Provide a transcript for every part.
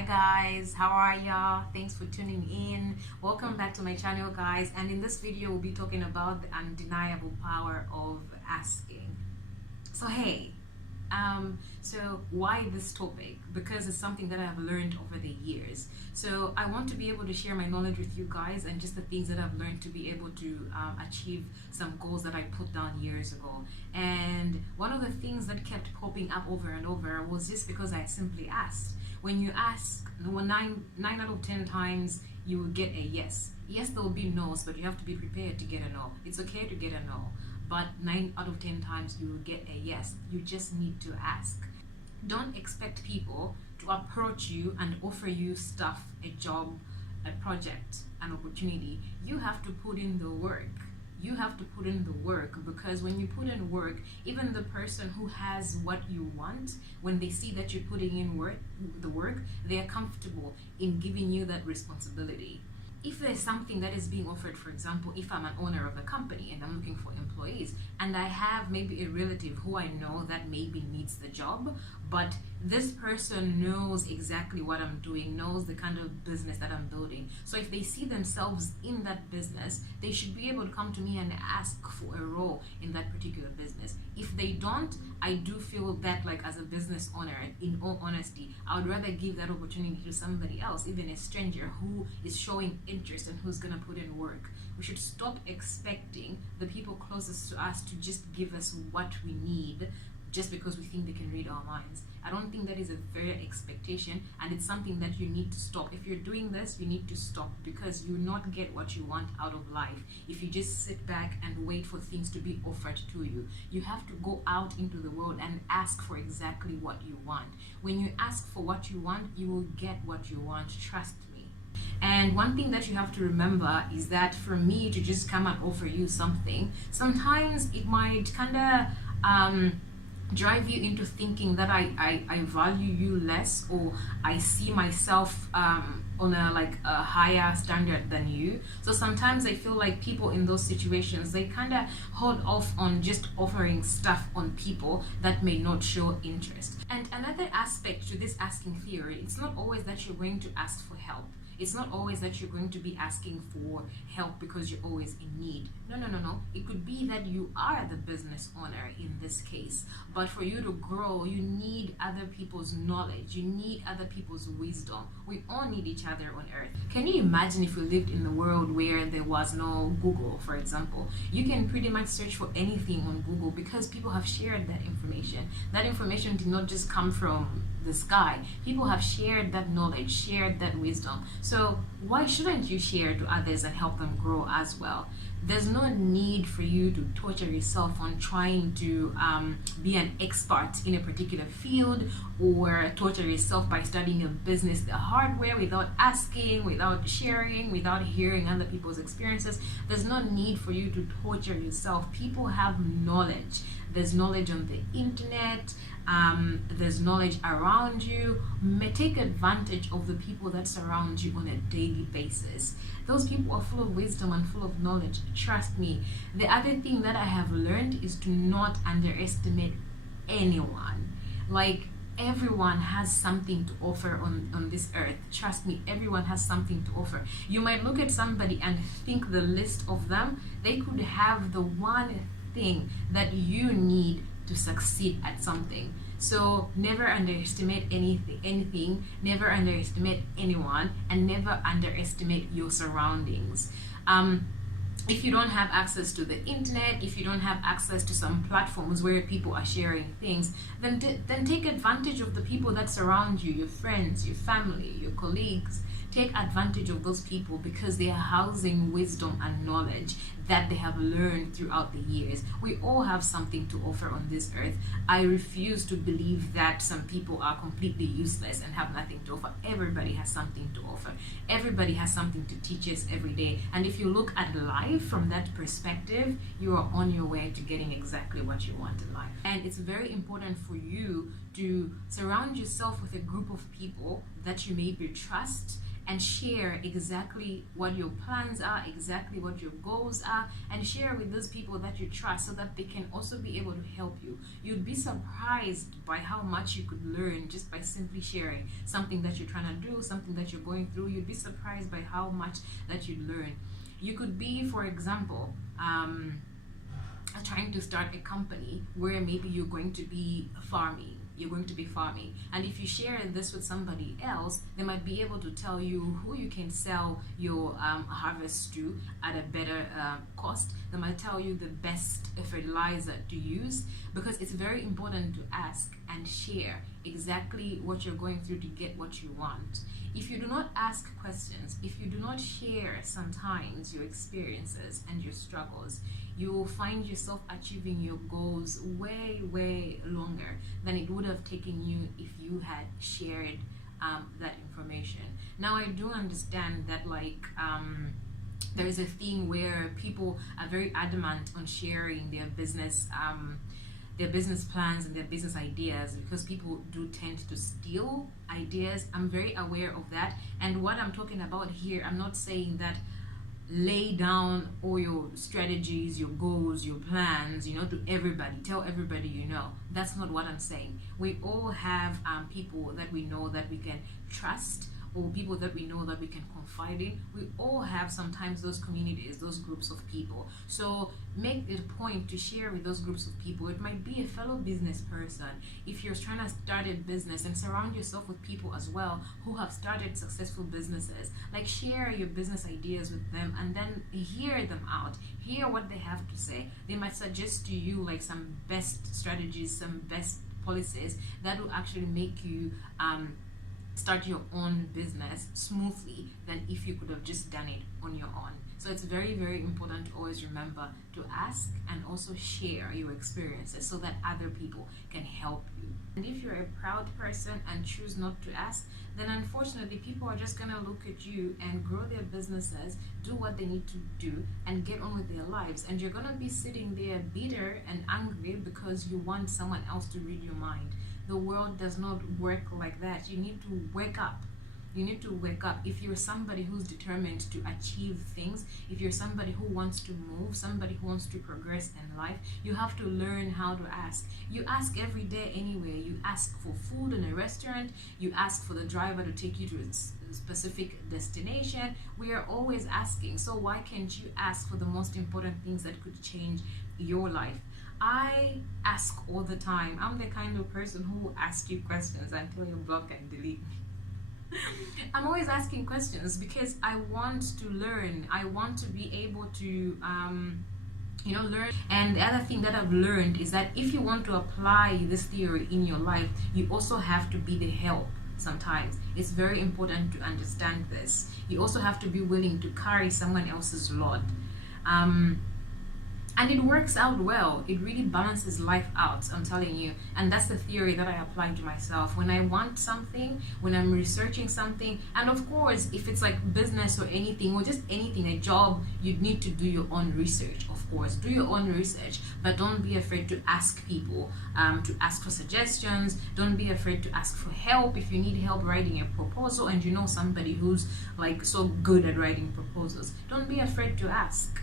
Hi guys, how are y'all? Thanks for tuning in. Welcome back to my channel, guys. And in this video, we'll be talking about the undeniable power of asking. So hey, so why this topic? Because it's something that I've learned over the years. So I want to be able to share my knowledge with you guys and just the things that I've learned to be able to achieve some goals that I put down years ago. And one of the things that kept popping up over and over was just because I simply asked. When you ask, nine out of 10 times you will get a yes. Yes, there will be no's, but you have to be prepared to get a no. It's okay to get a no, but 9 out of 10 times you will get a yes. You just need to ask. Don't expect people to approach you and offer you stuff, a job, a project, an opportunity. You have to put in the work. You have to put in the work, because when you put in work, even the person who has what you want, when they see that you're putting in the work, they are comfortable in giving you that responsibility. If there's something that is being offered, for example, if I'm an owner of a company and I'm looking for employees and I have maybe a relative who I know that maybe needs the job, but this person knows exactly what I'm doing, knows the kind of business that I'm building. So if they see themselves in that business, they should be able to come to me and ask for a role in that particular business. If they don't, I do feel that, like, as a business owner, in all honesty, I would rather give that opportunity to somebody else, even a stranger who is showing interest and who's gonna put in work. We should stop expecting the people closest to us to just give us what we need just because we think they can read our minds. I don't think that is a fair expectation, and it's something that you need to stop. If you're doing this, you need to stop, because you will not get what you want out of life if you just sit back and wait for things to be offered to you. You have to go out into the world and ask for exactly what you want. When you ask for what you want, you will get what you want, trust me. And one thing that you have to remember is that for me to just come and offer you something, sometimes it might kind of drive you into thinking that I value you less, or I see myself on a higher standard than you. So sometimes I feel like people in those situations, they kind of hold off on just offering stuff on people that may not show interest. And another aspect to this asking theory, it's not always that you're going to ask for help. It's not always that you're going to be asking for help because you're always in need. No. It could be that you are the business owner in this case, but for you to grow, you need other people's knowledge. You need other people's wisdom. We all need each other on earth. Can you imagine if we lived in the world where there was no Google, for example? You can pretty much search for anything on Google because people have shared that information. That information did not just come from the sky. People have shared that knowledge, shared that wisdom. So why shouldn't you share to others and help them grow as well? There's no need for you to torture yourself on trying to be an expert in a particular field, or torture yourself by studying a business the hard way without asking, without sharing, without hearing other people's experiences. There's no need for you to torture yourself. People have knowledge. There's knowledge on the internet. There's knowledge around you. Take advantage of the people that surround you on a daily basis. Those people are full of wisdom and full of knowledge. Trust me. The other thing that I have learned is to not underestimate anyone. Like, everyone has something to offer on this earth. Trust me, everyone has something to offer. You might look at somebody and think the list of them, they could have the one thing that you need to succeed at something. So never underestimate anything, never underestimate anyone, and never underestimate your surroundings. If you don't have access to the internet, if you don't have access to some platforms where people are sharing things, then take advantage of the people that surround you, your friends, your family, your colleagues. Take advantage of those people because they are housing wisdom and knowledge that they have learned throughout the years. We all have something to offer on this earth. I refuse to believe that some people are completely useless and have nothing to offer. Everybody has something to offer. Everybody has something to teach us every day. And if you look at life from that perspective, you are on your way to getting exactly what you want in life. And it's very important for you to surround yourself with a group of people that you maybe trust and share exactly what your plans are, exactly what your goals are, and share with those people that you trust so that they can also be able to help you. You'd be surprised by how much you could learn just by simply sharing something that you're trying to do, something that you're going through. You'd be surprised by how much that you'd learn. You could be, for example, trying to start a company where maybe you're going to be farming, and if you share this with somebody else, they might be able to tell you who you can sell your harvest to at a better cost. They might tell you the best fertilizer to use, because it's very important to ask and share exactly what you're going through to get what you want. If you do not ask questions, if you do not share sometimes your experiences and your struggles, you will find yourself achieving your goals way longer than it would have taken you if you had shared that information. Now, I do understand that there is a thing where people are very adamant on sharing their business plans and their business ideas, because people do tend to steal ideas. I'm very aware of that, and what I'm talking about here, I'm not saying that lay down all your strategies, your goals, your plans, to everybody, tell everybody. That's not what I'm saying. We all have people that we know that we can trust, or people that we know that we can confide in. We all have sometimes those communities, those groups of people. So make it a point to share with those groups of people. It might be a fellow business person. If you're trying to start a business, and surround yourself with people as well who have started successful businesses. Share your business ideas with them, and then hear them out. Hear what they have to say. They might suggest to you some best strategies, some best policies that will actually make you start your own business smoothly than if you could have just done it on your own. So it's very important to always remember to ask and also share your experiences so that other people can help you. And if you're a proud person and choose not to ask, then unfortunately people are just going to look at you and grow their businesses, do what they need to do, and get on with their lives. And you're going to be sitting there bitter and angry because you want someone else to read your mind. The world does not work like that. You need to wake up. You need to wake up. If you're somebody who's determined to achieve things, if you're somebody who wants to move, somebody who wants to progress in life, you have to learn how to ask. You ask every day anyway. You ask for food in a restaurant. You ask for the driver to take you to a specific destination. We are always asking. So why can't you ask for the most important things that could change your life? I ask all the time. I'm the kind of person who will ask you questions until you block and delete me. I'm always asking questions because I want to learn. I want to be able to learn. And the other thing that I've learned is that if you want to apply this theory in your life, you also have to be the help. Sometimes it's very important to understand this. You also have to be willing to carry someone else's load. And it works out well. It really balances life out, I'm telling you. And that's the theory that I apply to myself. When I want something, when I'm researching something, and of course, if it's business or anything, or just anything, a job, you'd need to do your own research, of course. Do your own research, but don't be afraid to ask people, to ask for suggestions. Don't be afraid to ask for help. If you need help writing a proposal and you know somebody who's so good at writing proposals, don't be afraid to ask.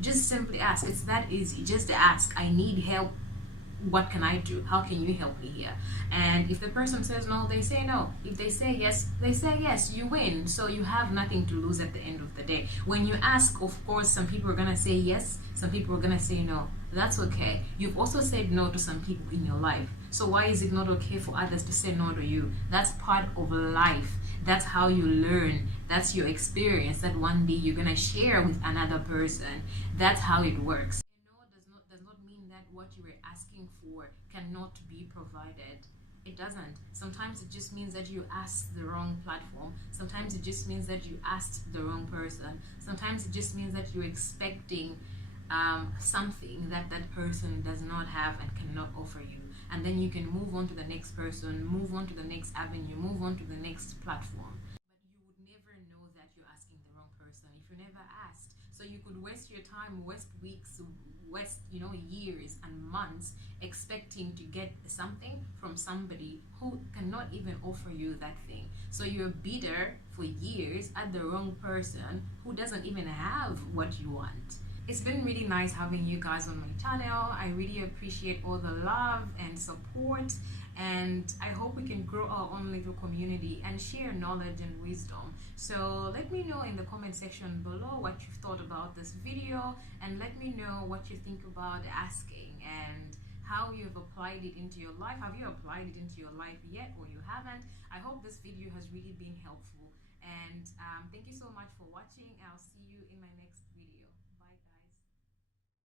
Just simply ask. It's that easy. Just ask. I need help. What can I do? How can you help me here? And if the person says no, they say no. If they say yes, they say yes. You win. So you have nothing to lose at the end of the day. When you ask, of course, some people are going to say yes. Some people are going to say no. That's okay. You've also said no to some people in your life. So why is it not okay for others to say no to you? That's part of life. That's how you learn. That's your experience that one day you're gonna share with another person. That's how it works. No does not mean that what you were asking for cannot be provided. It doesn't. Sometimes it just means that you asked the wrong platform. Sometimes it just means that you asked the wrong person. Sometimes it just means that you're expecting something that person does not have and cannot offer you. And then you can move on to the next person, move on to the next avenue, move on to the next platform. But you would never know that you're asking the wrong person if you never asked. So you could waste your time, waste weeks, waste, you know, years and months expecting to get something from somebody who cannot even offer you that thing. So you're bitter for years at the wrong person who doesn't even have what you want. It's been really nice having you guys on my channel. I really appreciate all the love and support, and I hope we can grow our own little community and share knowledge and wisdom. So let me know in the comment section below what you've thought about this video, and let me know what you think about asking and how you've applied it into your life. Have you applied it into your life yet, or you haven't? I hope this video has really been helpful, and thank you so much for watching. I'll see you in my next video.